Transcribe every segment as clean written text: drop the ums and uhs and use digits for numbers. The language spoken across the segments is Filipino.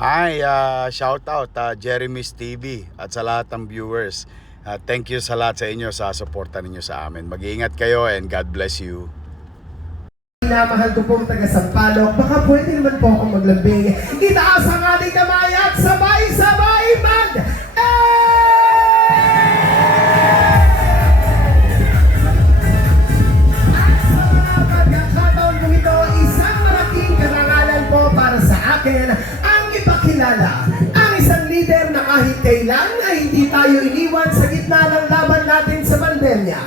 Hi, shout out Jeremy's TV at sa lahat ng viewers. Thank you sa lahat sa inyo sa suporta ninyo sa amin. Mag-iingat kayo and God bless you. Minamahal ko pong taga Sampaloc, baka pwede naman po akong maglambing. Itaas ang ating kamay at sabay-sabay mag pagkakataon kong ito, isang malaking karangalan po para sa akin ang ipakilala ang isang leader na kahit kailan ay hindi tayo iniwan sa gitna ng laban natin sa pandemya.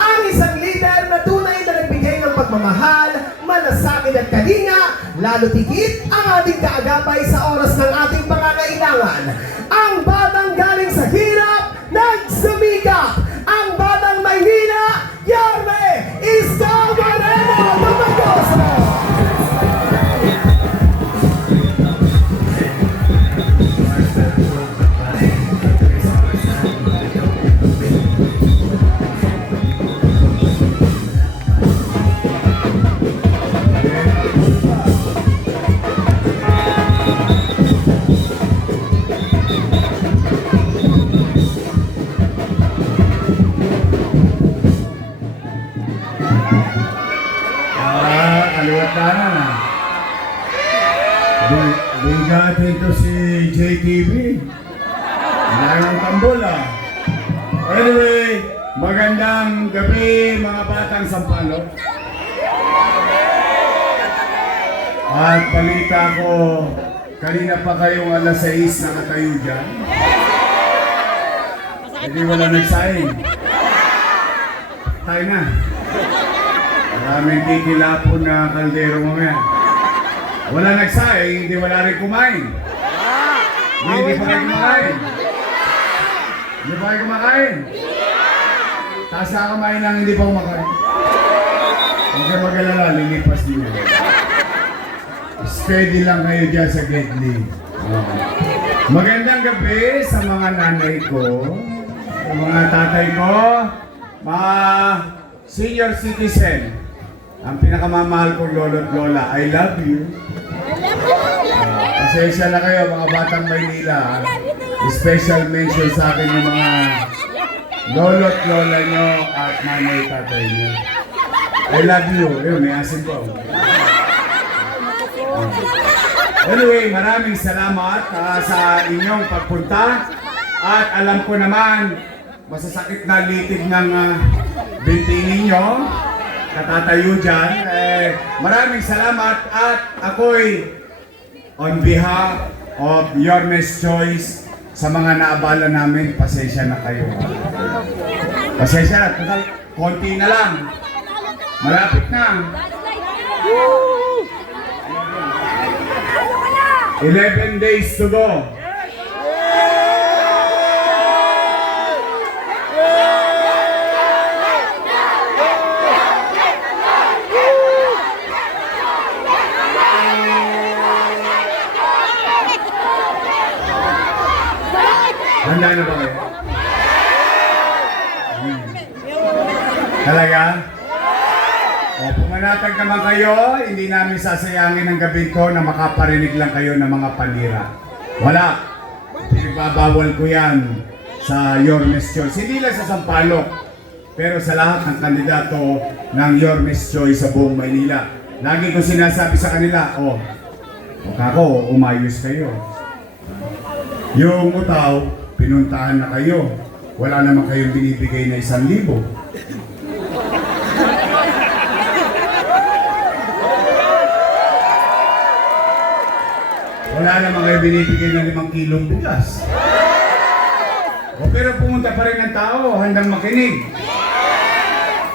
Ang isang leader na tunay na nagbigay ng pagmamahal, malasakit at kalinga, lalo tigit ang ating kaagapay sa oras ng ating pangangailangan. Ang batang galing sa hirap, nagsumikap. Ang batang Maynila, Yorme Isko Moreno Tumagoso! Kaliwat kanan ah. Bigatin to si JTV. Maraming tambol ah. Anyway, magandang gabi mga batang Sampaloc. At balita ko, kanina pa kayong alas 6 nakatayo dyan. Hindi wala nagsaing. Tayo na. Maraming kikilapon na kaldero mamaya. Wala nagsaing, hindi wala rin kumain. Hindi pa kayo kumakain. Hindi pa kayo kumakain. Taas na kumain lang, hindi pa kumakain. Huwag kayo mag-alala, lilipas din yan. Steady lang kayo dyan sa gate lead. Magandang gabi sa mga nanay ko, sa mga tatay ko, mga senior citizen. Ang pinakamamahal kong lolo at lola, I love you. Pasensya na kayo mga batang Maynila. Special mention sa akin yung mga lolo at lola nyo at nanay tatay nyo. I love you. Ayun, may asin po. Anyway, maraming salamat sa inyong pagpunta. At alam ko naman, masasakit na litig ng binti ninyo. Katatayo dyan. Maraming salamat at ako'y on behalf of Yorme's Choice sa mga naabala namin, pasensya na kayo. Pasensya na, total, konti na lang. Malapit na. 11 days to go. Handa na ba kayo? Talaga? O, pumanatag naman kayo, hindi namin sasayangin ang gabi ko na makaparinig lang kayo ng mga panira. Wala. Pinagbabawal ko yan sa Yorme's Choice. Hindi lang sa Sampaloc, pero sa lahat ng kandidato ng Yorme's Choice sa buong Maynila. Lagi ko sinasabi sa kanila, ako, umayos kayo. Yung utaw, pinuntahan na kayo. Wala naman kayong binibigay na 1,000. Wala naman kayo binibigay na 5 kilong bigas. Pero pumunta pa rin ng tao, handang makinig.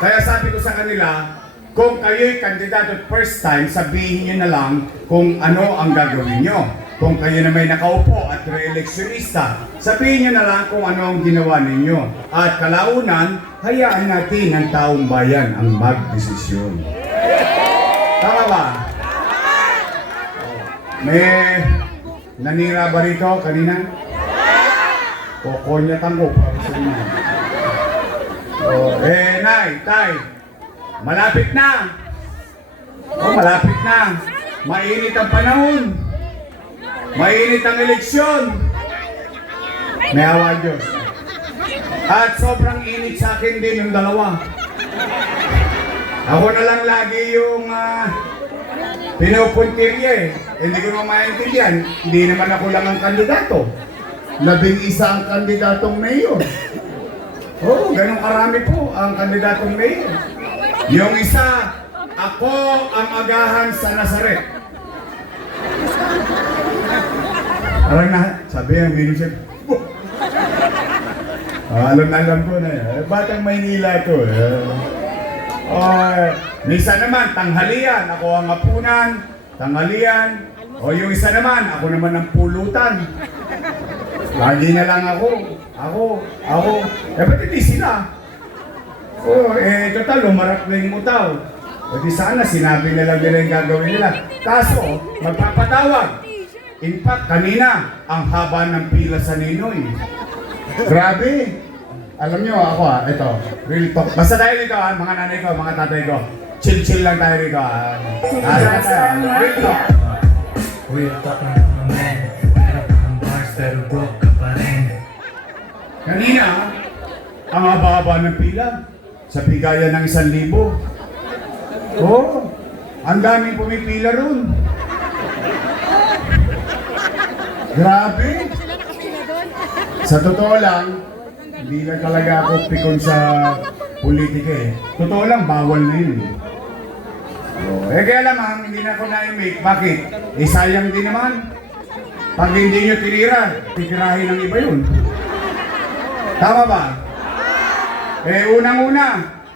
Kaya sabi ko sa kanila, kung kayo'y kandidato first time, sabihin nyo na lang kung ano ang gagawin nyo. Kung kayo na may nakaupo at re-electionista, sabihin nyo na lang kung ano ang ginawa ninyo. At kalaunan, hayaan natin ang taong bayan ang magdesisyon. Tama ba? May nanira ba rito kanina? Kokonya tango para sa inyo. Nay, tay, malapit na. Malapit na. Mainit ang panahon. Mainit ang eleksyon. May awa Diyos. At sobrang init sa akin din yung dalawa. Ako na lang lagi yung pinupuntirya eh. Hindi ko naman maintindihan. Hindi naman ako lang ang kandidato. 11 ang kandidatong mayor. Oo, ganun karami po ang kandidatong mayor. Yung isa, ako ang agahan sa Nazaret. Parang na, sabi ang minusip. Alam ko na yan. Batang Maynila to eh. Minsan naman, tanghalian. Ako ang hapunan, tanghalian. O yung isa naman, ako naman ang pulutan. Lagi na lang ako. Ba't hindi sila? Total, umarap na yung utaw. Di sana, sinabi na lang nila yung gagawin nila. Kaso, magpapatawag. In fact, kanina, ang haba ng pila sa Ninoy. Grabe. Alam nyo, ako ito, real talk. Basta tayo dito mga nanay ko, mga tatay ko. Chill lang tayo dito real talk. Real talk na naman. Harap ang bars pero broke ka pa rin. Kanina, ang haba-haba ng pila sa bigayan ng 1,000. Ang daming pumipila ron. Grabe. Sa totoo lang, hindi lang talaga ako pikon sa politika eh. Totoo lang, bawal na yun. Kaya lamang, hindi na ako na-make. Bakit? Sayang din naman. Pag hindi nyo tinira, titirahin ng iba yun. Tama ba? Unang-una,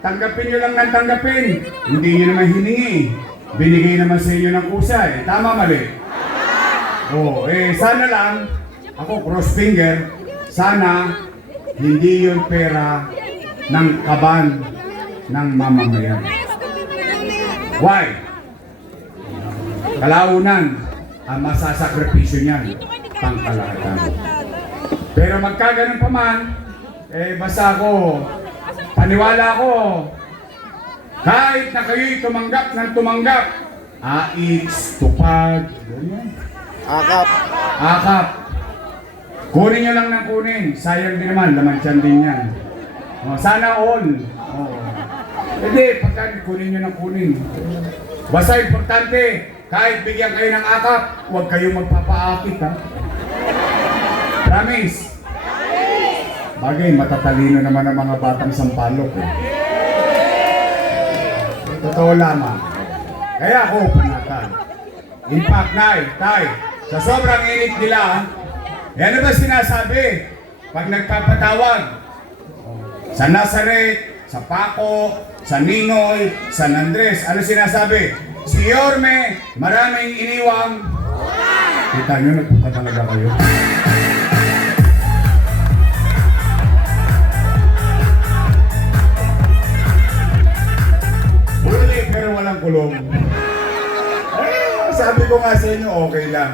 tanggapin nyo lang ng tanggapin. Hindi nyo naman hiningi. Binigay naman sa inyo ng kusa eh. Tama, mali? Sana lang, ako cross finger, sana hindi yung pera ng kaban ng mamamayan. Why? Kalaunan, ang masasakripisyo niyan, pangkalahatan. Pero magkaganon pa man, basta ako, paniwala ko, kahit na kayo'y tumanggap ng tumanggap, AIX, tupad, ganyan. Akap. Kunin nyo lang ng kunin. Sayang din naman, laman tiyan din yan. Sana all. Hindi, pagka kunin nyo ng kunin. Basta importante, kahit bigyan kayo ng akap, huwag kayo magpapaakit ha. Promise. Bagay, matatalino naman ang mga batang sampalok eh. Totoo lamang. Kaya ako panatan. In fact, tay, sa sobrang init nila, yan ba sinasabi? Pag nagpapatawag, sa Nazaret, sa Paco, sa Ninoy, San Andres, ano sinasabi? Si Yorme, maraming iniwang. Kita nyo, nagpunta talaga kayo. Huli, pero walang kulong. Sabi ko nga sa inyo, okay lang.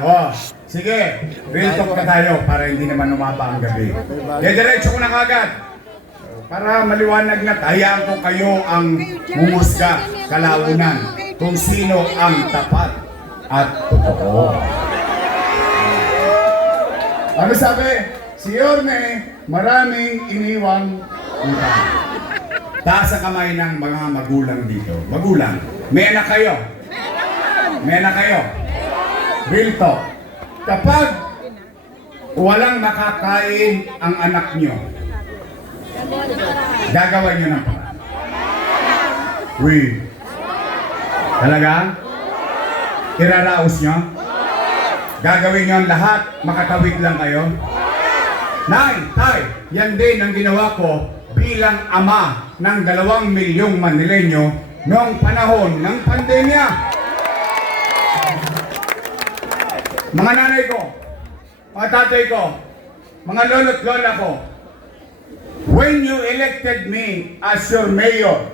Sige, real talk na tayo para hindi naman umapa ang gabi. Diretso ko na kagad. Para maliwanag na, hayaan ko kayo ang mumusga kalaunan kung sino ang tapat at totoo. Ano sabi? Si Yorme, maraming iniwang utang. Taas ang kamay ng mga magulang dito. Magulang, may anak kayo? May anak kayo? Real talk. Kapag walang makakain ang anak nyo, gagawa nyo ng paraan. Talaga? Iraraos nyo? Gagawin nyo ang lahat, makatawid lang kayo? Nay, tay, yan din ang ginawa ko bilang ama ng 2 milyong Manileño noong panahon ng pandemya. Mga nanay ko, mga tatay ko, mga lolo't lola ko, when you elected me as your mayor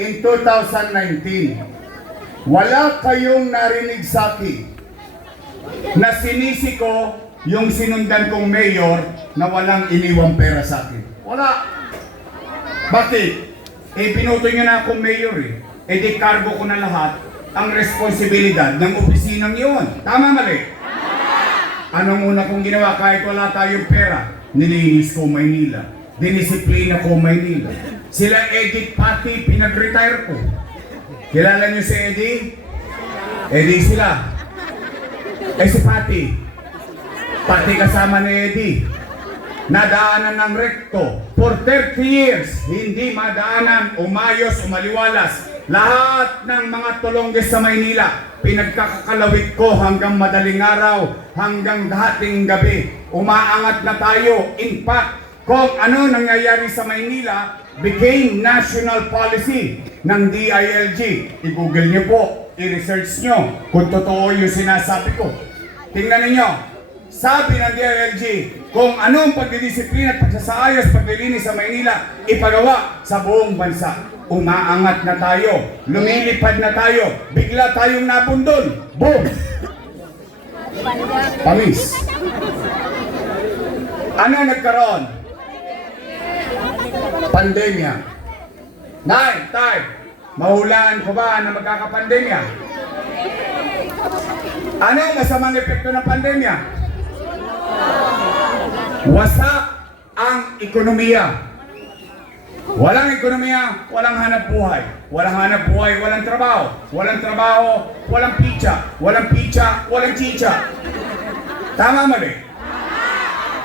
in 2019, wala kayong narinig sa akin na sinisi ko yung sinundan kong mayor na walang iniwang pera sa akin. Wala. Bakit? Pinuto nyo na akong mayor eh. Di cargo ko na lahat ang responsibilidad ng opisinang yun. Tama, mali? Anong una kong ginawa kahit wala tayong pera? Nilinis ko Maynila. Dinisiplina ko Maynila. Sila Edith Pati, pinag-retire ko. Kilala niyo si Eddie? Eddie sila. Si Pati. Pati kasama ni Eddie. Nadaanan ng rekto. For 30 years, hindi madaanan, umayos, umaliwalas. Lahat ng mga tulongges sa Maynila, pinagkakakalawit ko hanggang madaling araw, hanggang dating gabi. Umaangat na tayo. In fact, kung ano nangyayari sa Maynila, became national policy ng DILG. I-google niyo po, i-research niyo kung totoo yung sinasabi ko. Tingnan niyo, sabi ng DILG, kung anong pagdidisiplina at pagsasaayos, paglilinis sa Maynila, ipagawa sa buong bansa. Umaangat na tayo, lumilipad na tayo, bigla tayong nabundol. Boom! Pamis. Ano nagkaroon? Pandemya. Nay, tay, mahulaan ko ba na magkakapandemya? Ano ang masamang epekto ng pandemya? Wasak ang ekonomiya. Walang ekonomiya, walang hanap buhay. Walang hanap buhay, walang trabaho. Walang trabaho, walang pizza. Walang pizza, walang chicha. Tama mali?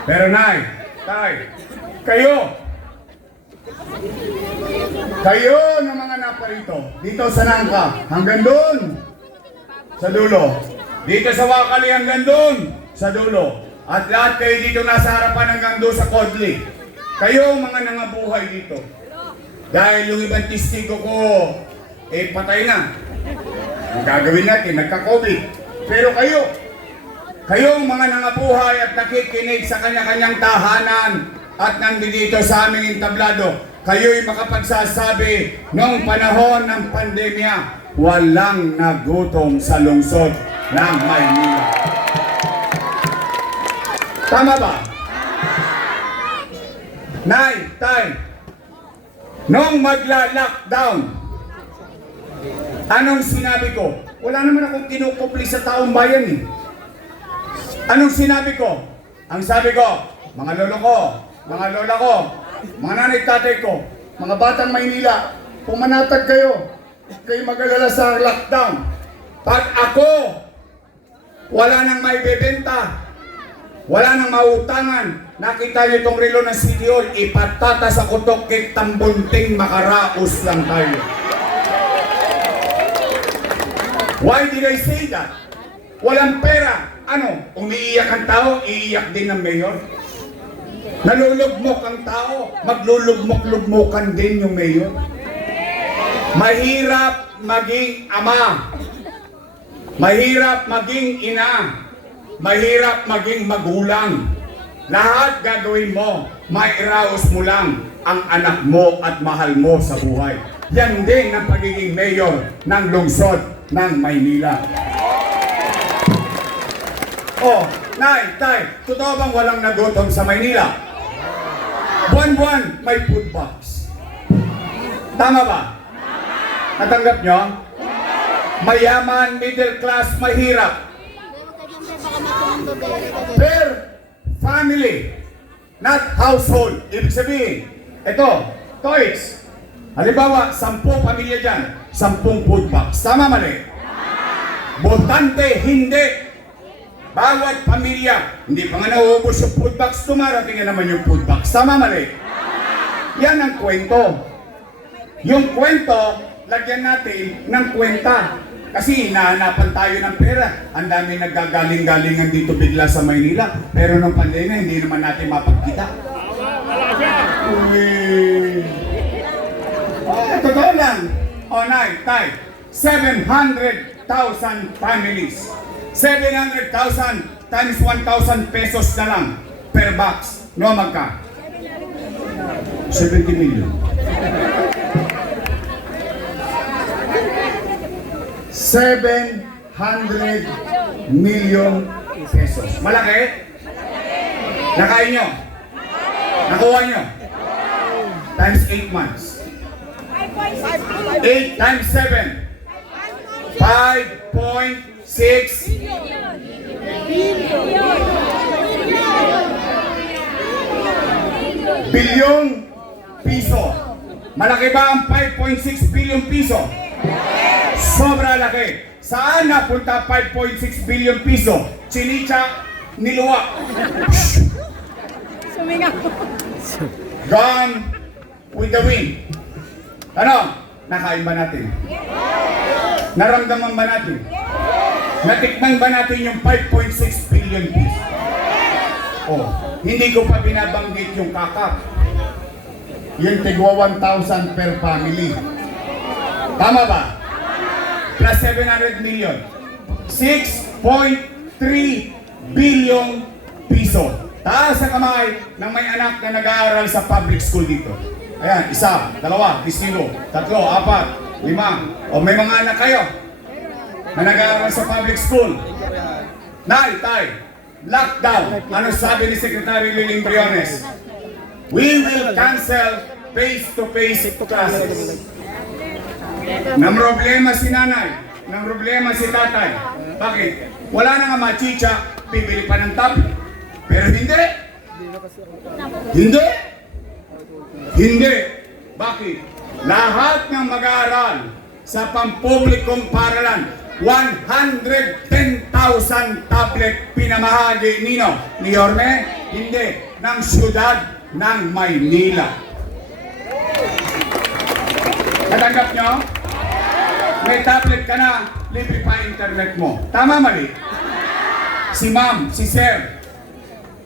Pero nay, tay, kayo ng mga naparito, dito sa Nangka, hanggang doon, sa dulo. Dito sa Wakali, hanggang doon, sa dulo. At lahat kayo dito nasa harapan hanggang doon sa Kodli. Kayo mga nangabuhay dito. Dahil yung ibang testigo ko, patay na. Ang gagawin natin, nagka-COVID. Pero kayong mga nangabuhay at nakikinig sa kanya-kanyang tahanan at nandito sa aming entablado, kayo'y makapagsasabi noong panahon ng pandemya, walang nagutom sa lungsod ng Maynila. Tama ba? Nay, tay, nung magla-lockdown, anong sinabi ko? Wala naman akong kinukupli sa taong bayan eh. Anong sinabi ko? Ang sabi ko, mga lolo ko, mga lola ko, mga nanay tatay ko, mga batang Maynila, pumanatag kayo. Kayo mag-alala sa lockdown. Pag ako, wala nang maibebenta, wala nang mautangan, nakita niyo itong relo ng City Hall, ipatata sa kutok kit tambunting makaraos lang tayo. Why did I say that? Walang pera. Ano? Umiiyak ang tao, iiyak din ng mayor. Nalulugmok ang tao, maglulugmok-lugmokan din yung mayor. Mahirap maging ama. Mahirap maging ina. Mahirap maging magulang. Lahat gagawin mo, mairaos mo lang ang anak mo at mahal mo sa buhay. Yan din ang pagiging mayor ng lungsod ng Maynila. Oh, nay, tay, totoo bang walang nagutom sa Maynila? Buwan-buwan may food box. Tama ba? Natanggap nyo? Mayaman, middle class, mahirap. Per family, not household. Ibig sabihin, ito, toys. Halimbawa, 10 pamilya dyan, 10 food box. Tama mali? Botante, hindi. Bawat pamilya, hindi pa nga nauubos yung food box, tumarating na naman yung food box. Tama mali? Yan ang kwento. Yung kwento, lagyan natin ng kwenta. Kasi hinahanapan tayo ng pera. Ang dami naggagaling-galingan dito bigla sa Maynila. Pero nung pandemya, hindi naman natin mapagkita. Uy! Totoo lang. O, nay, tay, 700,000 families. 700,000 times 1,000 pesos na lang per box. No, magka? 70 million. 700 million pesos. Malaki? Nakain nyo? Nakuha nyo? Times 8 months. 8 times 7. 5.6 Bilyong piso. Malaki ba ang 5.6 billion piso? Sobra laki. Saan napunta 5.6 billion piso? Chinicha, niluwa. Gone with the wind. Ano? Nakain ba natin? Naramdaman ba natin? Natikman ba natin yung 5.6 billion piso? Oh, hindi ko pa binabanggit yung kakap. Yung tigwa 1,000 per family. Tama ba? Plus 700 million. 6.3 billion piso. Taas sa kamay ng may anak na nag-aaral sa public school dito. Ayan, 1, 2, 3, 4, 5. O may mga anak kayo na nag-aaral sa public school. Tay, lockdown. Ano sabi ni Secretary Liling Briones? We will cancel face-to-face classes. Nang problema si nanay, nang problema si tatay. Bakit? Wala na nga machicha, bibili pa ng tablet. Pero hindi. Hindi. Bakit? Lahat ng mag-aaral sa pampublikong paralan, 110,000 tablet pinamahagi nino. Ni Yorme? Hindi. Ng syudad ng Maynila. Natanggap nyo? May tablet ka na, libre pa internet mo. Tama, mali? Si ma'am, si sir,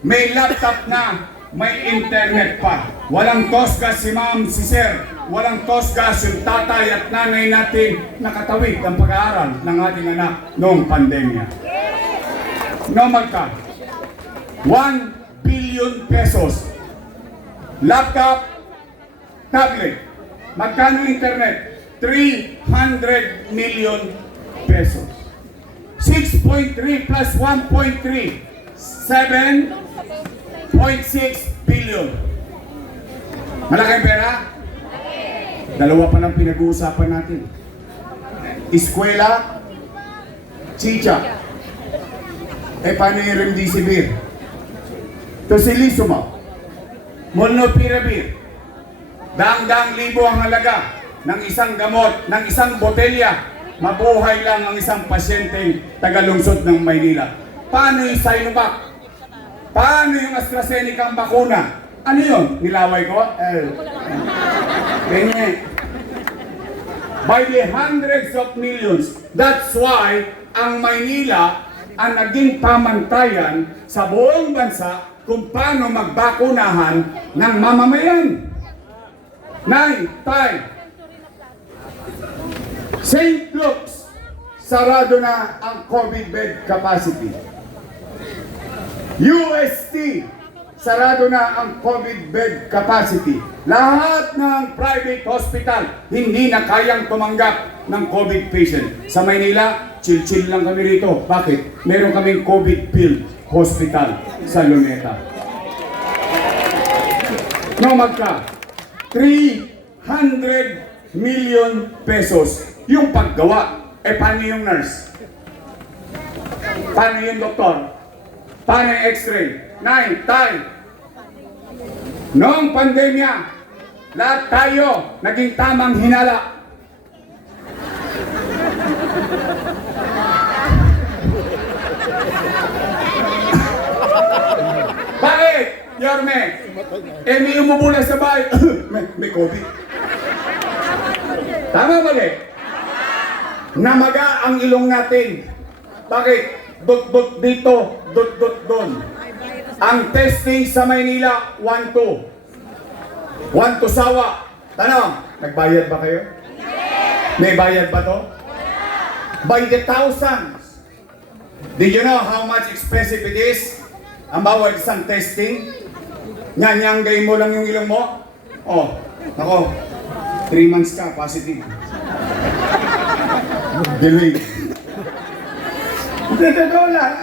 may laptop na, may internet pa. Walang tosgas si ma'am, si sir. Walang tosgas yung tatay at nanay natin nakatawid ang pag-aaral ng ating anak noong pandemya. No, magka? 1 billion pesos. Laptop, tablet. Magkano internet? 300 million pesos. 6.3 plus 1.3, 7.6 billion. Malaking pera? Dalawa pa lang pinag-uusapan natin. Eskwela, chicha. Paano yung remdesivir? Tocilizumab, molnupiravir. Daang-daang libo ang halaga ng isang gamot, ng isang botelya. Mabuhay lang ang isang pasyenteng tagalungsod ng Maynila. Paano yung Sinovac? Paano yung AstraZeneca ang bakuna? Ano yun? Nilaway ko? Ganyan. By the hundreds of millions. That's why ang Maynila ang naging pamantayan sa buong bansa kung paano magbakunahan ng mamamayan. Nay, tay, St. Luke's, sarado na ang COVID bed capacity. UST, sarado na ang COVID bed capacity. Lahat ng private hospital, hindi na kayang tumanggap ng COVID patient. Sa Maynila, chill-chill lang kami rito. Bakit? Meron kaming COVID-filled hospital sa Luneta. No, magka 300 million pesos yung paggawa. Paano yung nurse? Paano yung doktor? Paano yung x-ray? Nay, tay, noong pandemya, lahat tayo naging tamang hinala. Bakit, Yorme? May umubula sa bahay. may COVID. Tama ba, namaga ang ilong natin. Bakit? Dot-dot dito, dot-dot doon. Ang testing sa Maynila, 1-2. 1-2 sawa. Tanong, nagbayad ba kayo? May bayad ba to? By the thousands. Did you know how much expensive it is? Ang bawat isang testing. Nyanyanggay mo lang yung ilong mo. Oh, nako, 3 months ka, positive. Delay. Hindi, totoo lang.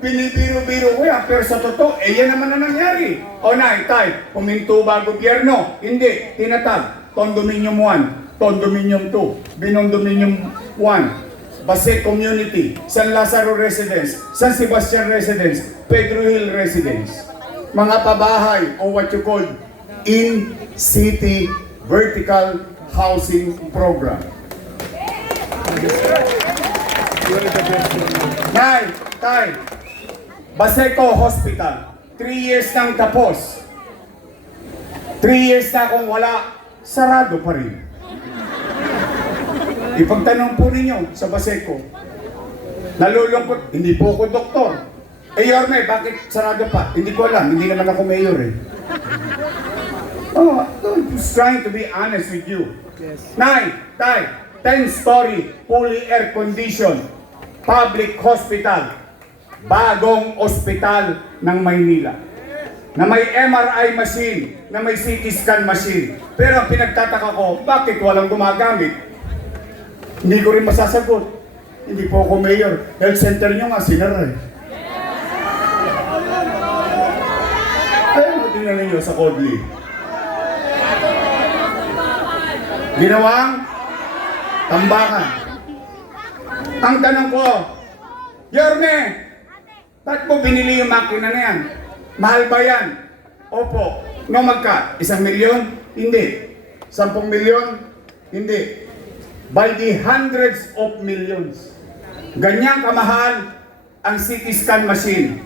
Binibiro-biro ko yan. Pero sa totoo, yan naman na nangyari. O na, tay, puminto ba gobyerno? Hindi, tinatag. Condominium 1, Condominium 2, Binondominium 1. Base Community, San Lazaro Residence, San Sebastian Residence, Pedro Hill Residence. Mga pabahay o what you call in-city vertical housing program. Nay, tay, Baseco Hospital, 3 years nang tapos. 3 years na kung wala, sarado pa rin. Ipagtanong po ninyo sa Baseco. Nalulungkot, hindi po ako doktor. Yorme, bakit sarado pa? Hindi ko alam, hindi naman ako mayor eh. Oh, I'm just trying to be honest with you. Nay, tay, 10-story, fully air-conditioned, public hospital, bagong ospital ng Maynila, na may MRI machine, na may CT scan machine. Pero ang pinagtataka ko, bakit walang gumagamit? Hindi ko rin masasagot. Hindi po ako mayor. Health center nyo nga, sinara eh. Ayun, tingnan ninyo sa Kodli. Ginawang tambakan. Ang tanong ko, Yorme, ba't mo binili yung makina na yan? Mahal ba yan? Opo. No magka? 1 milyon? Hindi. 10 milyon? Hindi. By the hundreds of millions. Ganyang kamahal ang CT scan machine,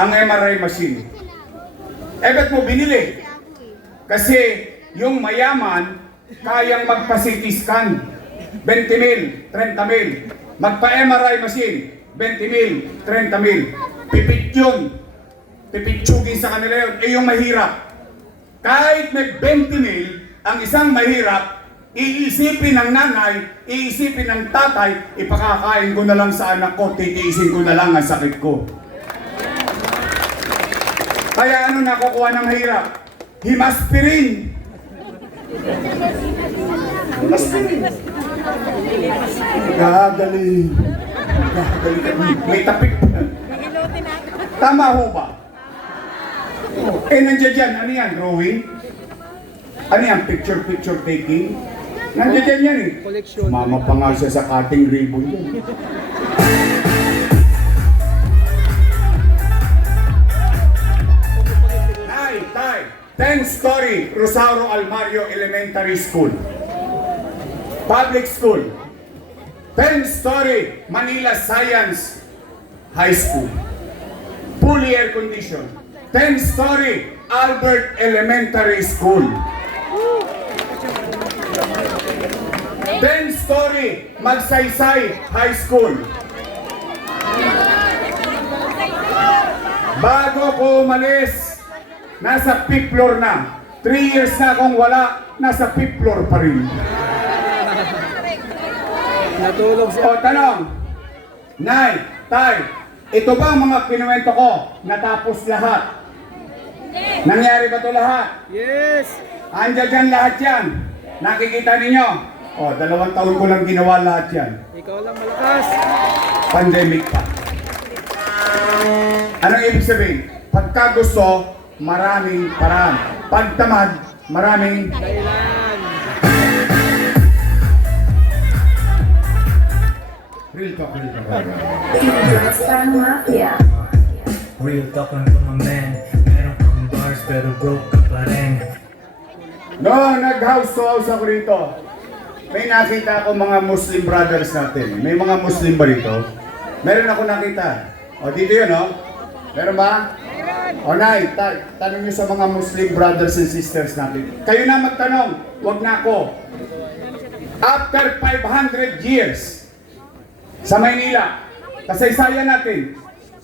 ang MRI machine. Eh, ba't mo binili? Kasi yung mayaman, kayang magpa-CT scan, 20 mil, 30 mil. Magpa-MRI machine, 20 mil, 30 mil. Pipit yun. Pipitsugin sa kanila yun. Eh, yung mahirap. Kahit may 20 mil, ang isang mahirap, iisipin ng nanay, iisipin ng tatay, ipakakain ko na lang sa anak ko, titiisin ko na lang ang sakit ko. Kaya ano nakukuha ng hirap? Himaspirin. Himaspirin. Gagaling. Gagaling. May tapik. Tama ho ba? Eh, nandiyan dyan. Ano yan? Drawing? Ano yan? Picture taking? Nandiyan dyan yan eh. Mama pa nga siya sa cutting ribbon dyan. Tay, 10-story Rosario Almario Elementary School. Public school. 10-story Manila Science High School. Fully air conditioned. 10-story Albert Elementary School. 10-story Magsaysay High School. Bago ko umalis, nasa 5th floor na. 3 years na akong wala, nasa 5th floor pa rin. Natulog siya. O, tanong. Nay, tay, ito ba ang mga kinuwento ko? Natapos lahat? Nangyari ba ito lahat? Yes! Andiyan dyan lahat yan. Nakikita ninyo? O, 2 taon ko lang ginawa lahat yan. Ikaw lang malakas. Pandemic pa. Anong ibig sabihin? Pagka gusto, maraming paraan. Pag tamad, maraming Kailan? real talk. Real talk lang to my man. Meron kang bars pero broke ka pa rin. No, nag-house to house ako rito. May nakita ako mga Muslim brothers natin. May mga Muslim ba rito? Meron ako nakita. O, dito yun, o. Meron ba? O, Nay, tanong nyo sa mga Muslim brothers and sisters natin. Kayo na magtanong, wag na ako. After 500 years, sa Maynila, kasaysayan natin,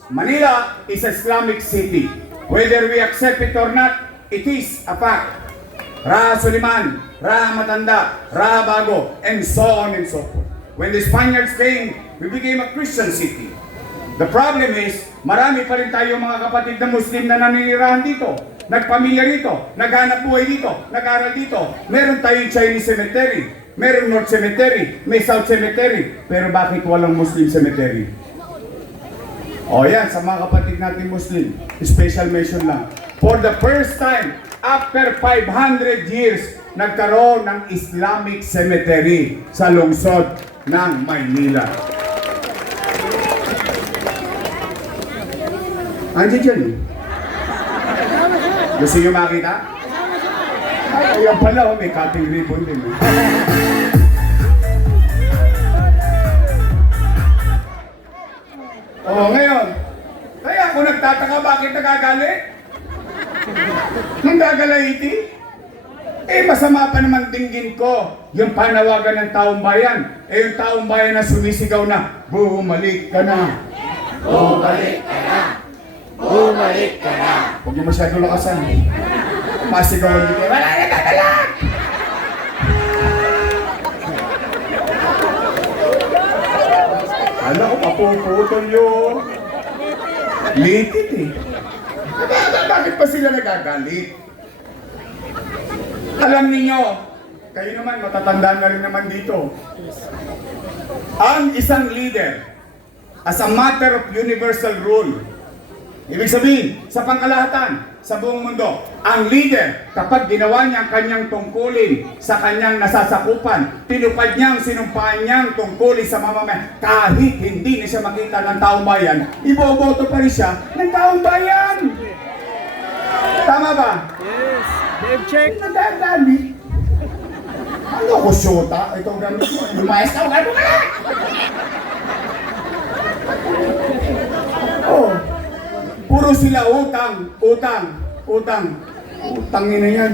Manila is a Islamic city. Whether we accept it or not, it is a fact. Raha Suliman, Raha Matanda, Raha Bago, and so on and so forth. When the Spaniards came, we became a Christian city. The problem is, marami pa rin tayo mga kapatid na Muslim na naninirahan dito. Nagpamilya dito, naghanap buhay dito, nag-aral dito. Meron tayong Chinese cemetery, meron North Cemetery, may South Cemetery. Pero bakit walang Muslim cemetery? O yan, sa mga kapatid natin Muslim, special mention lang. For the first time, after 500 years, nagkaroon ng Islamic cemetery sa lungsod ng Maynila. Andiyan dyan eh. Gusto nyo makita? Ay, ayan pala, oh, may cutting ribbon din. Oh, ngayon, kaya ako nagtataka bakit nagagalit? Nang gagalaiti? Eh, masama pa naman tingin ko yung panawagan ng taong bayan. Eh, yung taong bayan na sumisigaw na, bumalik ka na. Bumalik ka na. Bumalik ka na. Huwag niyo masyado lakasan. Masigawan niyo kayo, wala na kagalan! Alam ko, mapuputol yun. Litit eh. Bakit pa sila nagagalit? Alam niyo, kayo naman, matatanda na rin naman dito. Ang isang leader, as a matter of universal rule, ibig sabihin, sa pangkalahatan, sa buong mundo, ang leader, kapag ginawa niya ang kanyang tungkulin sa kanyang nasasakupan, tinupad niya ang sinumpaan niyang tungkulin sa mamamayan, kahit hindi na siya makita ng taong bayan, iboboto pa rin siya ng taong bayan. Tama ba? Yes. Name check. Nagagalit. Ano ko, syota? Ito ang gamit mo. Lumayas ka, ano ka? Oh. Puro sila utang, utang, utang. Utangin na yan.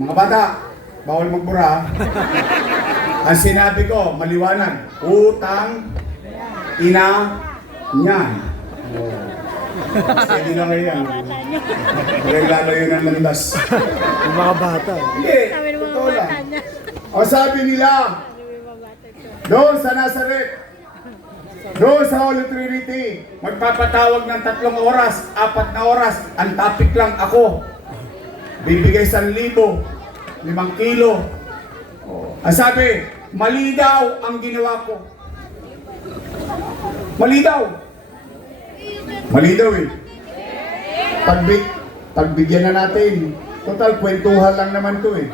Mga bata, bawal magbura. Ang sinabi ko, maliwanag. Utang, ina, niyan. Pwede na ngayon. Reglalo yun ang landas. Yung mga bata. Hindi, totoo lang. O sabi nila, doon sa Nazareth, doon sa Holy Trinity, magpapatawag ng 3 oras, 4 na oras, ang topic lang ako. Bibigay 1,000, 5 kilo. Ang sabi, mali daw ang ginawa ko. Mali daw. Mali daw eh. Pagbigyan na natin. Total, kwentuhan lang naman to eh.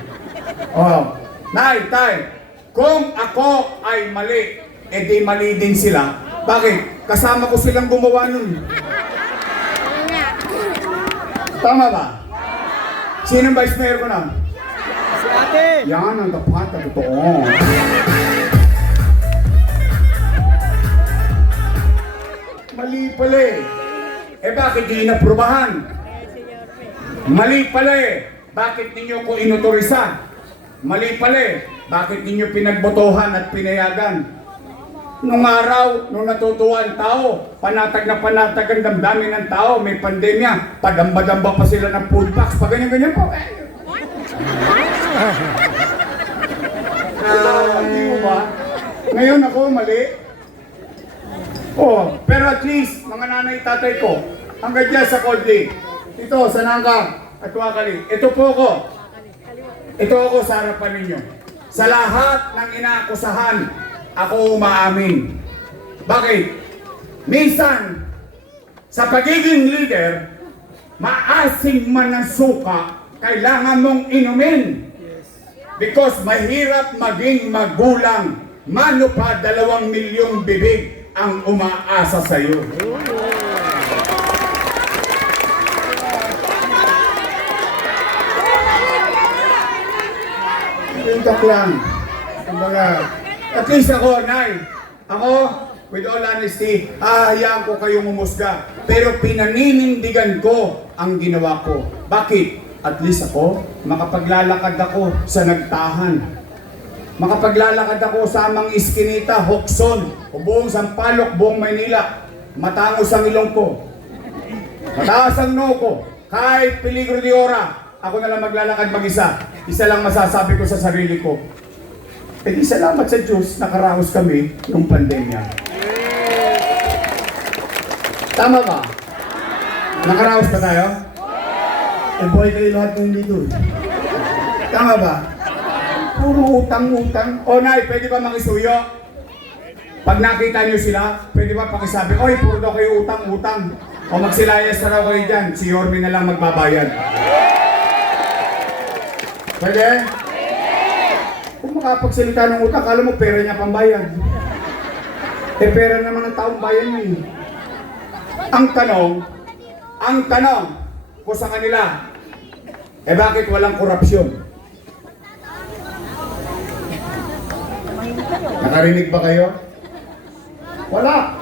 Oh, Nay, Tay, kung ako ay mali, edi mali din sila. Bakit? Kasama ko silang gumawa nun. Tama ba? Sino ang vice mayor ko na? Si ate. Yan ang tapat na totoo. Mali pala eh. Eh bakit di inaprubahan? Mali pala eh. Bakit ninyo ko inutorisan? Mali pala eh. Bakit ninyo pinagbotohan at pinayagan? Nung araw, nung natutuwa ang tao, panatag na panatag ang damdamin ng tao, may pandemya, padamba-damba pa sila ng food box, pa ganyan-ganyan po. Hindi mo ba? Ngayon ako mali. Oh, pero at least, mga nanay tatay ko, hanggang dyan sa Cold Lake. Ito, sa Nangka at Wakali. Ito po ako. Ito ako sa harapan ninyo. Sa lahat ng inaakusahan, ako umaamin. Bakit? Minsan, sa pagiging leader, maasim man ang suka, kailangan mong inumin. Because mahirap maging magulang. Mano pa 2 milyong bibig ang umaasa sa iyo. Pintak lang. Kumbaga, at least ako, Nay. Ako, with all honesty, ahayaan ko kayong umusga. Pero pinaninindigan ko ang ginawa ko. Bakit? At least ako, makapaglalakad ako sa nagtahan. Makapaglalakad ako sa amang Iskinita, Hokson, o buong Sampaloc, buong Maynila. Matangos ang ilong ko. Mataas ang noo ko. Kahit peligro di ora, ako na lang maglalakad mag-isa. Isa lang masasabi ko sa sarili ko. Eh di salamat sa Diyos, nakaraos kami nung pandemya. Tama ba? Nakaraos pa tayo? Eh buhay kayo lahat ng dito. Tama ba? Puro utang-utang. O Nay, pwede ba makisuyo? Pag nakita nyo sila, pwede ba pakisabi, oy, puro daw kayo utang-utang. O magsilayas na raw kayo dyan, si Yorme na lang magbabayad. Pwede? Kung makapagsalita ng utang, kala mo pera niya pambayad. Eh, pera naman ng taong bayan yun. Ang tanong ko sa kanila, eh bakit walang korupsyon? Nakarinig ba kayo? Wala.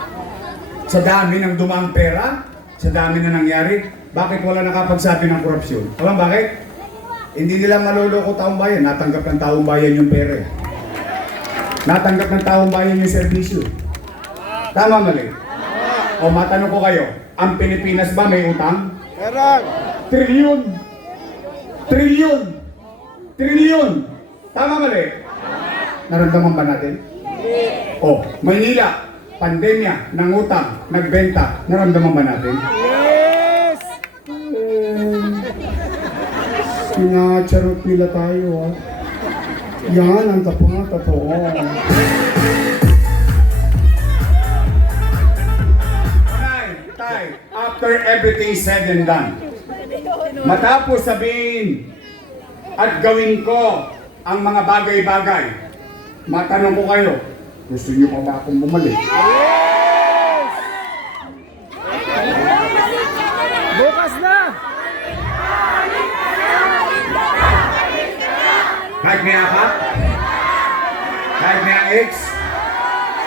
Sa dami ng dumaang pera, sa dami na nangyari, bakit wala nakapagsabi ng korupsyon? Alam bakit? Hindi nila maluloko taong bayan, natanggap ng taong bayan yung pera. Natanggap ng taong bayan yung serbisyo. Tama mali? O matanong ko kayo, ang Pilipinas ba may utang? Meron. Trilyon! Trilyon! Trilyon! Tama mali? Naramdaman ba natin? O, Maynila, pandemya, nangutang, nagbenta, naramdaman ba natin? Yes! Sinacharot nila tayo, ah. Yan ang totoo. Tay, after everything said and done, matapos sabihin at gawin ko ang mga bagay-bagay, matanong ko kayo, gusto niyo pa ba akong bumalik? Bukas na! Kahit may akap? Kahit may ex?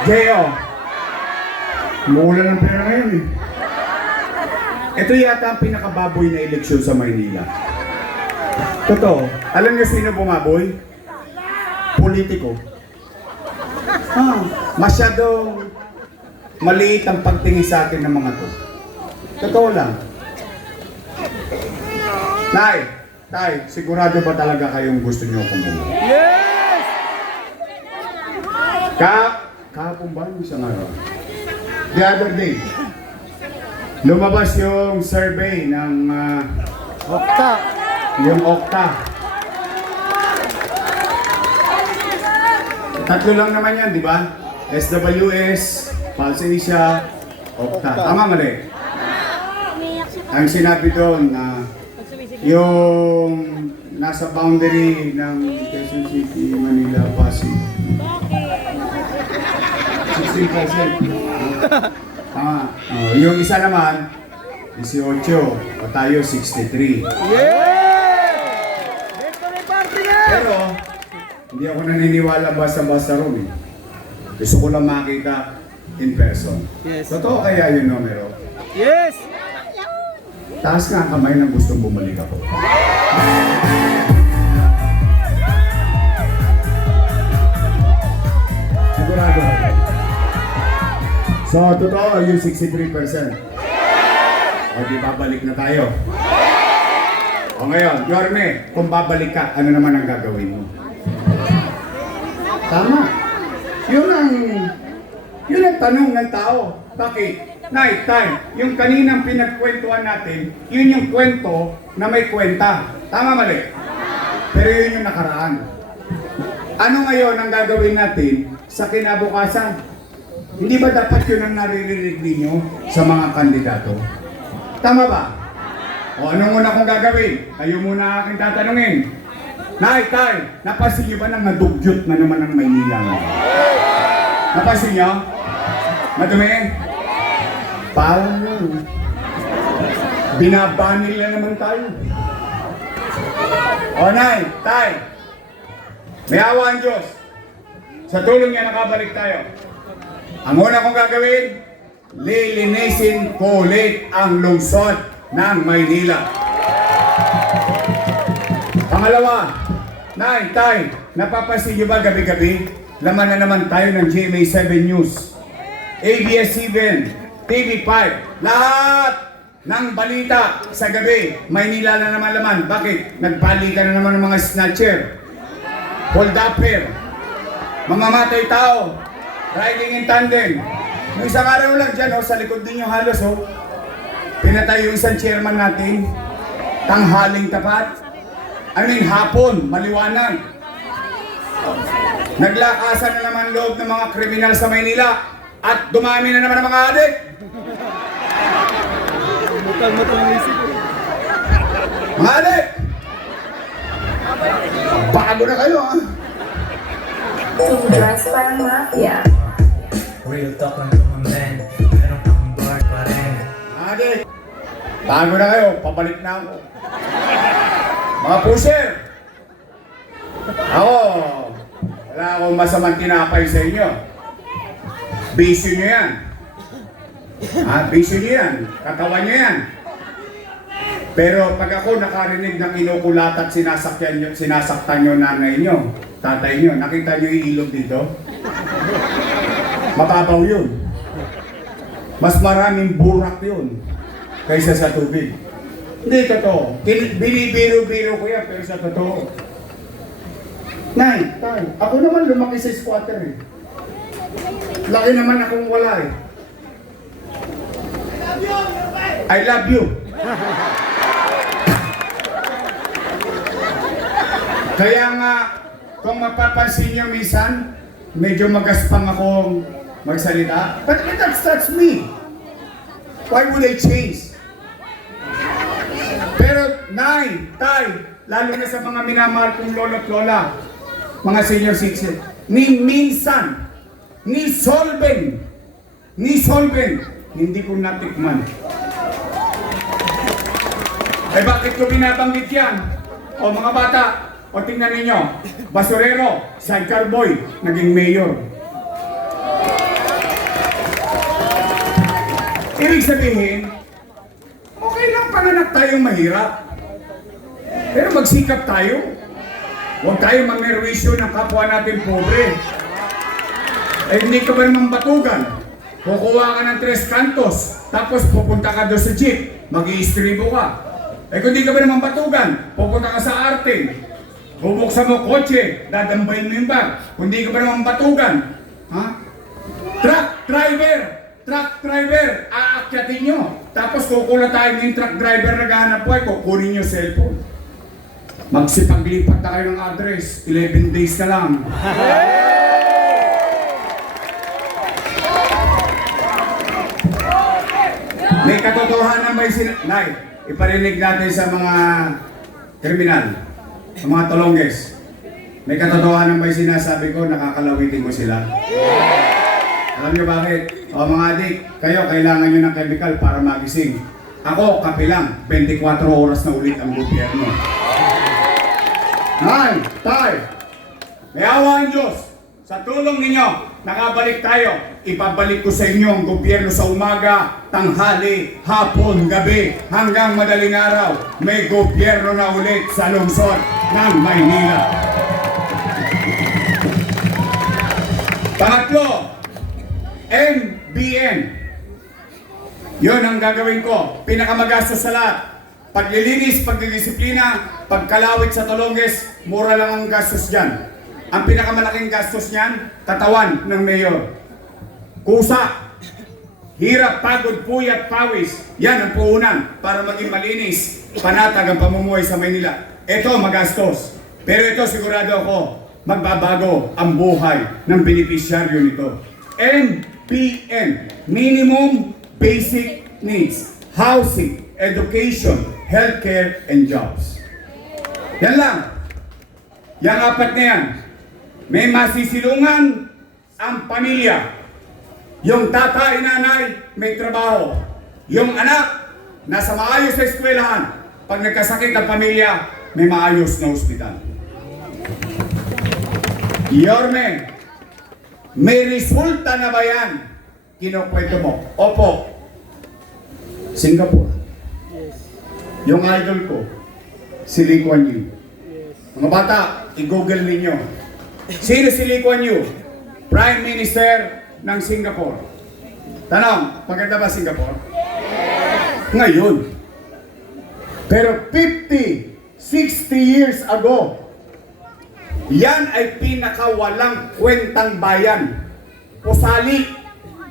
J.O. Mula ng pera ngayon eh. Ito yata ang pinakababoy na eleksyon sa Maynila. Totoo. Alam niyo sino bumaboy? Politiko. Masyadong maliit ang pagtingin sa atin ng mga to. Totoo lang. Tay, sigurado ba talaga kayong gusto niyo akong bumalik? Yes! Kahapon ba? Isang araw. The other day, lumabas yung survey ng Okta. yung Okta. Tatlo lang naman yan, di ba? SWS, Pulse Asia, Okta. Tama mali? Ang sinabi doon na yung nasa boundary ng Quezon City, Manila, Pasig. 16%. Yung isa naman, 18. O tayo, 63. Yeah! Victory party na! Pero, hindi ako naniniwala basta-basta ron eh. Gusto ko lang makita in person. Yes. Totoo kaya yung numero? Yes! Taas nga ang kamay ng gustong bumalik ako. Sigurado. So, totoo yung 63%. O di babalik na tayo. O ngayon, Yorme, kung babalik ka, ano naman ang gagawin mo? Tama. Yun ang tanong ng tao. Bakit? Night time, yung kaninang pinagkwentuhan natin, yun yung kwento na may kwenta. Tama mali? Pero yun yung nakaraan. Ano ngayon ang gagawin natin sa kinabukasan? Hindi ba dapat yun ang naririnig ninyo sa mga kandidato? Tama ba? O ano muna kong gagawin? Kayo muna aking tatanungin. Night time, napansin nyo ba nang nadugyot na naman ang Maynila ngayon? Napansin nyo? Madumi? Parang yun. Binabanil na naman tayo. O Nay, Tay, may awa ang Diyos. Sa tulong niya nakabalik tayo. Ang una kong gagawin, lilinisin ko ulit ang lungsod ng Maynila. Pangalawa, Nay, Tay, napapansin niyo ba gabi-gabi? Laman na naman tayo ng GMA7 News, ABS-CBN, TV5, lahat ng balita sa gabi, Maynila na naman laman. Bakit? Nagbalikan na naman ng mga snatcher, hold-upper, mamamatay tao, riding in tandem. Yung isang araw lang dyan, sa likod ninyo halos, pinatay yung isang chairman natin, tanghaling tapat, hapon, maliwanag. Naglakasan na naman loob ng mga kriminal sa Maynila at dumami na naman ang mga adik. Mutang-mutang ang isip ko. Mga adik! Bago na kayo, ha? Dress parang mafia. Real talk lang mga men, meron kang bar pa rin. Adik, bago na kayo, pabalik na ako. Mga pusher, ako, wala akong masamang tinapay sa inyo. Bisyo nyo yan. Bisyo nyo yan. Katawan nyo yan. Pero pag ako nakarinig ng kinukulat at sinasaktan nyo nanay nyo, tatay nyo, nakita nyo yung ilog dito? Mababaw yun. Mas maraming burak yun kaysa sa tubig. Hindi totoo. Binibiro-biro ko yan, pero sa totoo. Nay, tay, ako naman lumaki sa squatter eh. Laki naman akong wala eh. I love you. Kaya nga, kung mapapansin nyo minsan, medyo magaspang akong magsalita. But that's me. Why would I change? Pero, nay, tay, lalo na sa mga minamahal kong lolo't lola, mga senior citizen, ni minsan, ni solven, hindi ko natikman. Eh bakit ko binabanggit yan? O mga bata, o tingnan ninyo, basurero, sidecar boy, naging mayor. Ibig sabihin, okay lang panganak tayong mahirap. Pero magsikap tayo. Huwag tayo magnerwisyo ng kapwa natin pobre. Eh hindi ka ba naman batugan? Kukuha ka ng 3 kantos, tapos pupunta ka doon sa jeep, mag-i-istribo ka. Eh kung di ka ba naman batugan, pupunta ka sa arte, bubuksan mo kotse, dadambayin mo yung bag. Kung di ka ba naman batugan, ha? Truck driver, aakyatin nyo. Tapos kukulatayin yung truck driver na gahanap po, kukunin nyo cellphone. Magsipaglipat na kayo ng address, 11 days na lang. May katotohanan ba yung Nay, iparinig natin sa mga kriminal, sa mga tolongges. May katotohanan ba yung sinasabi ko, nakakalawitin mo sila? Alam niyo bakit? O mga adik, kayo kailangan nyo ng chemical para magising. Ako, kape lang, 24 oras na ulit ang gobyerno. Nay, tay, may awa ang Diyos. Sa tulong ninyo, nakabalik tayo. Ipabalik ko sa inyo ang gobyerno sa umaga, tanghali, hapon, gabi, hanggang madaling araw. May gobyerno na ulit sa lungsod ng Maynila. Pangatlo, MBN. Yun ang gagawin ko. Pinakamagastos sa lahat. Paglilinis, pagdidisiplina, pagkalawit sa Tolonges, mura lang ang gastos dyan. Ang pinakamalaking gastos niyan, katawan ng mayor. Kusa, hirap, pagod, puyat, pawis. Yan ang puhunan para maging malinis, panatag ang pamumuhay sa Maynila. Ito magastos. Pero ito sigurado ako, magbabago ang buhay ng benepisyaryo nito. MPN, Minimum Basic Needs, Housing, Education, Healthcare, and Jobs. Yan lang. Yang apat na yan. May masisilungan ang pamilya. Yung tatay, nanay, may trabaho. Yung anak, nasa maayos na eskwelahan. Pag nagkasakit ang pamilya, may maayos na ospital. Yorme, may resulta na ba yan? Kinukwento mo. Opo. Singapore. Yung idol ko, si Lee Kuan Yew. Mga bata, i-google ninyo. Sino si Lee Kuan Yew? Prime Minister ng Singapore. Tanong, maganda ba Singapore? Ngayon. Pero 50, 60 years ago, yan ay pinakawalang kwentang bayan. Pusali,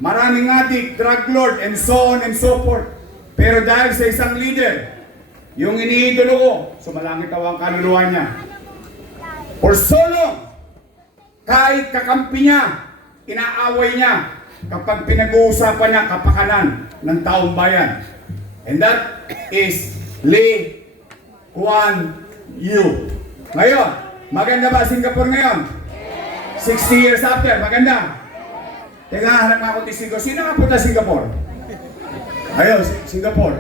maraming adik, drug lord, and so on and so forth. Pero dahil sa isang leader, yung iniidolo ko, sumalangit daw ang kaluluwa niya. For so long, kahit kakampi niya, inaaway niya kapag pinag-uusapan niya kapakanan ng taong bayan. And that is Lee Kuan Yew. Ngayon, maganda ba Singapore ngayon? 60 years after, maganda. Teka, hanap nga ako testigo. Sino nga punta Singapore? Ayun, Singapore.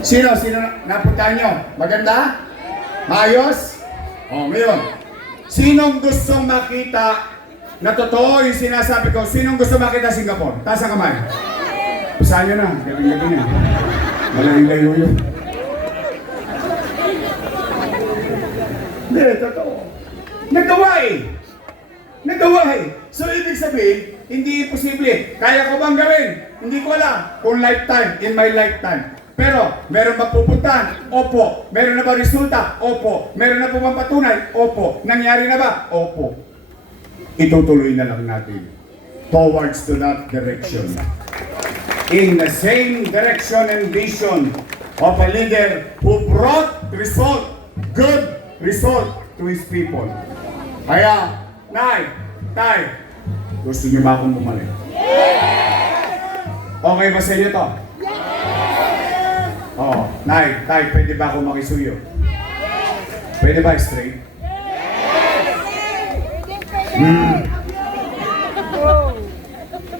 Sino napunta nyo? Maganda? Maayos? O, ngayon. Sinong gustong makita na totoo yung sinasabi ko? Sinong gusto makita Singapore? Taas ang kamay. Usahan nyo na. Gabi-gabi na. Malaking layo yun. Hindi, totoo. Nagawa eh. Nagawa eh. So, ibig sabihin, hindi imposible. Kaya ko bang gawin? Hindi ko alam. Kung lifetime, in my lifetime. Pero, meron ba pupuntahan? Opo. Meron na ba resulta? Opo. Meron na po bang patunay? Opo. Nangyari na ba? Opo. Itutuloy na lang natin towards to that direction. In the same direction and vision of a leader who brought result, good result to his people. Kaya, Nay, Tay, gusto niyo ba akong bumalik? Okay ba sa inyo to? Oh, Nay, Tay, pwede ba ako makisuyo? Pwede ba straight?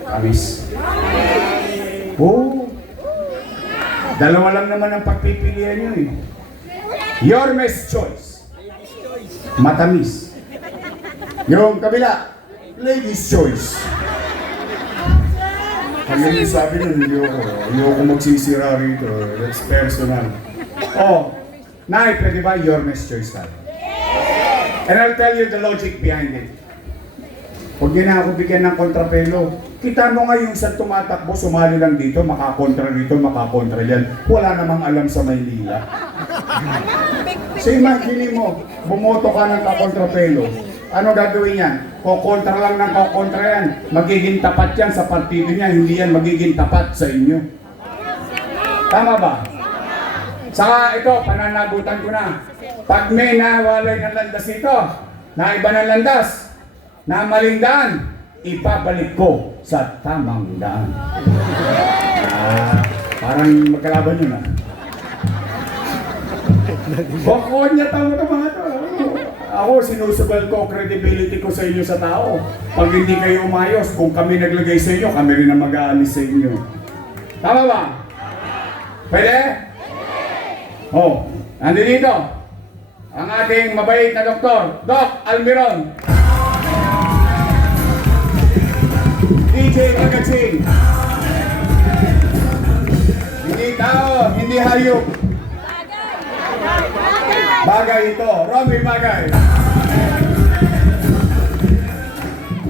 Amis. Oh. Dalawa lang naman ang pagpipilian nyo eh. Your best choice. Matamis. Yung kabila, ladies choice. Kami yung sabi nun, hindi ako magsisira rito. That's personal. Oh, Nay, pwede ba your best choice tayo? And I'll tell you the logic behind it. Huwag niyo na ako bigyan ng kontrapelo. Kita mo nga yung sa tumatakbo, sumali lang dito, makakontra dito, makakontra yan. Wala namang alam sa Maynila. So imagine mo, bumoto ka ng kakontrapelo. Ano gagawin yan? Kokontra lang ng kokontra yan. Magiging tapat yan sa partido niya, hindi yan magiging tapat sa inyo. Tama ba? Saka ito, pananagutan ko na. Pag may nawalay ng landas ito, na iba ng landas, na maling daan, ipabalik ko sa tamang daan. Parang magkalaban yun ah. Bokon niya tao ito mga ito. Ako, sinusubal ko credibility ko sa inyo sa tao. Pag hindi kayo umayos, kung kami naglagay sa inyo, kami rin ang mag-aalis sa inyo. Tama ba? Pwede? Oh, nandito ang ating mabait na doktor, Doc Almiron. DJ Magatsing. Hindi tao, hindi hayop. Bagay ito, Romy Bagay.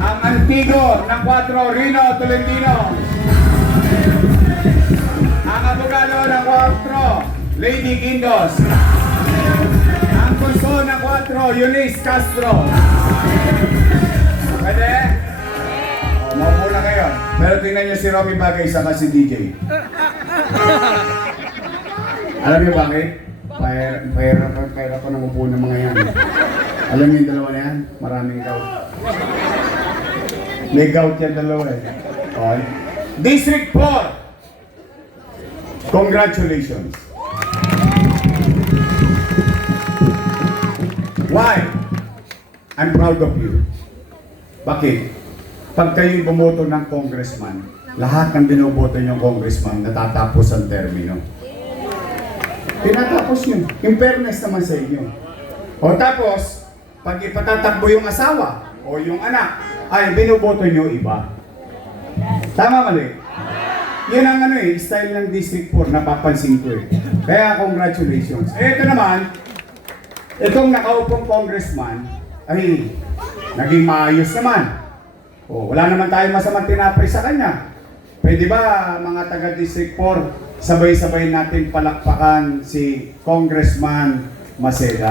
Ang antigo ng 4, Rino Tolentino. Ang abogado ng 4, Lady Guindos. Ang konso ng 4, Eunice Castro. Pwede? Maupo na kayo. Pero tingnan niyo si Romy Bagay saka si DJ. Alam niyo bakit? Pahirap ko nang upo ng mga yan. Alam niyo yung dalawa na yan? Maraming gout. May gout yan dalawa eh. Okay. District 4. Congratulations. Why? I'm proud of you. Bakit? Pag kayo'y bumoto ng congressman, lahat ng binoboto niyong congressman, natatapos ang termino. Tinatapos nyo. In fairness naman sa inyo. O tapos, pag ipatatakbo yung asawa o yung anak, ay binoboto nyo iba. Tama mali? Yan ang style ng District 4, napapansin ko eh. Kaya congratulations. Ito naman, itong nakaupong congressman, ay naging maayos naman. Oh, wala naman tayong masamang tinapay sa kanya. Pwede ba mga taga District 4, sabay-sabay natin palakpakan si Congressman Maceda?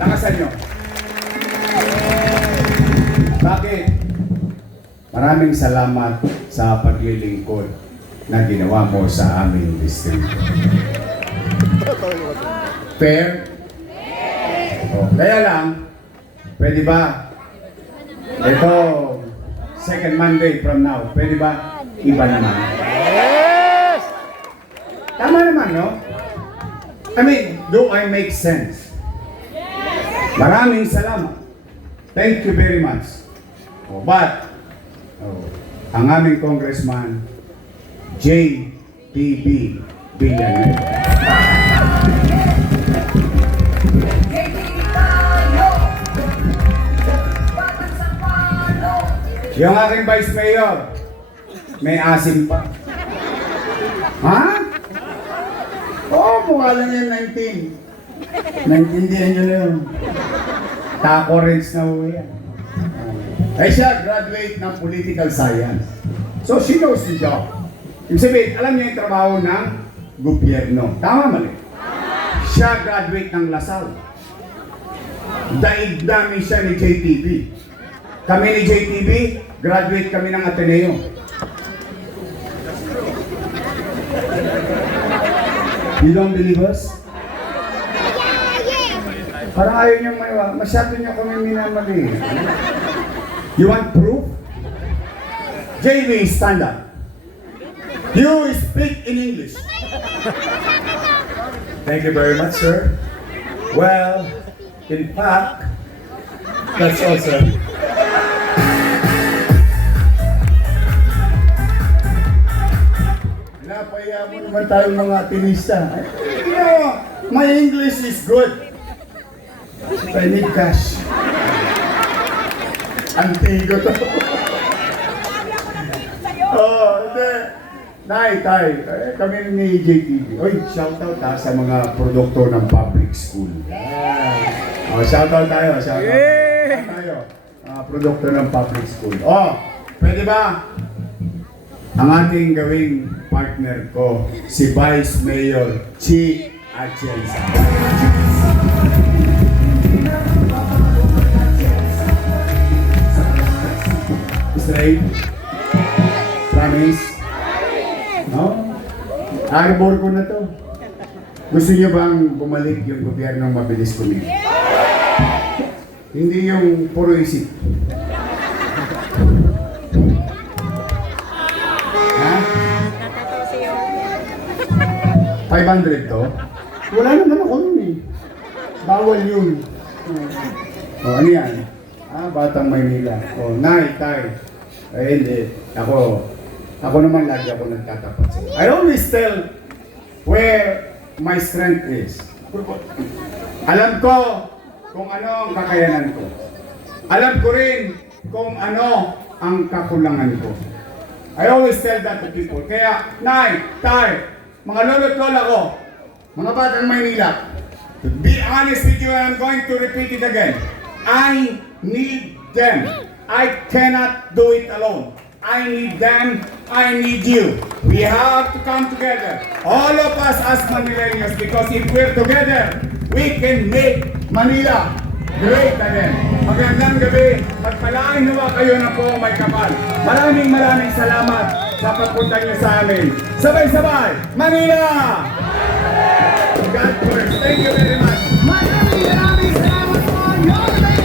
Lakasan nyo. Bakit? Maraming salamat sa paglilingkod na ginawa mo sa aming distrito. Fair? Oh, kaya lang, pwede ba? Ito, second Monday from now, pwede ba? Iba naman. Yes! Tama naman, no? I mean, do I make sense? Maraming salamat. Thank you very much. But, ang aming congressman, J.T.B. Villanueva. Yung aking vice mayor, may asim pa. Ha? Oo, mukha lang yan 19. Naintindihan nyo na yun. Taco Range na ho yan. Ay siya, graduate ng political science. So she knows the job. Ibig sabihin, alam niya yung trabaho ng gobyerno. Tama mali? Siya graduate ng Lasal. Daig namin siya ni JTB. Kami ni JTB, graduate kami ng Ateneo. You don't believe us? Parang ayaw niyang maiwa. Masyado niya kami minamali. You want proof? JV, stand up. You speak in English. Thank you very much, sir. Well, in fact, that's also... Napaya mo naman tayong mga atinista. You know, my English is good. I need cash. Antigo to. Hindi. Nay, tay, kami ni JTV. Oy, shoutout sa mga produkto ng public school. Shoutout tayo, shoutout tayo. Produkto ng public school. Pwede ba? Ang ating gawing partner ko, si Vice Mayor Chi Atienza. Straight? Promise? No? Arbor ko na to. Gusto niyo bang bumalik yung gobyernong mabilis kumili? Hindi yung puro isip. Ha? 500 to? Wala naman ako nun eh. Bawal yun. Ano yan? Batang Maynila. Nay, tay. Hindi. Ako naman lagi ako nagtatapat sa'yo. I always tell where my strength is. Alam ko kung ano ang kakayanan ko. Alam ko rin kung ano ang kakulangan ko. I always tell that to people. Kaya, Nay, Tay, mga lolo't lola ko, mga batang Maynila, to be honest with you, and I'm going to repeat it again. I need them. I cannot do it alone. I need them. I need you. We have to come together. All of us as Manileños, because if we're together, we can make Manila great again. Magandang gabi. Pagpalain nawa kayo na po may kapal. Maraming salamat sa pagpunta niyo sa amin. Sabay-sabay, Manila! God bless. Thank you very much. Maraming salamat po.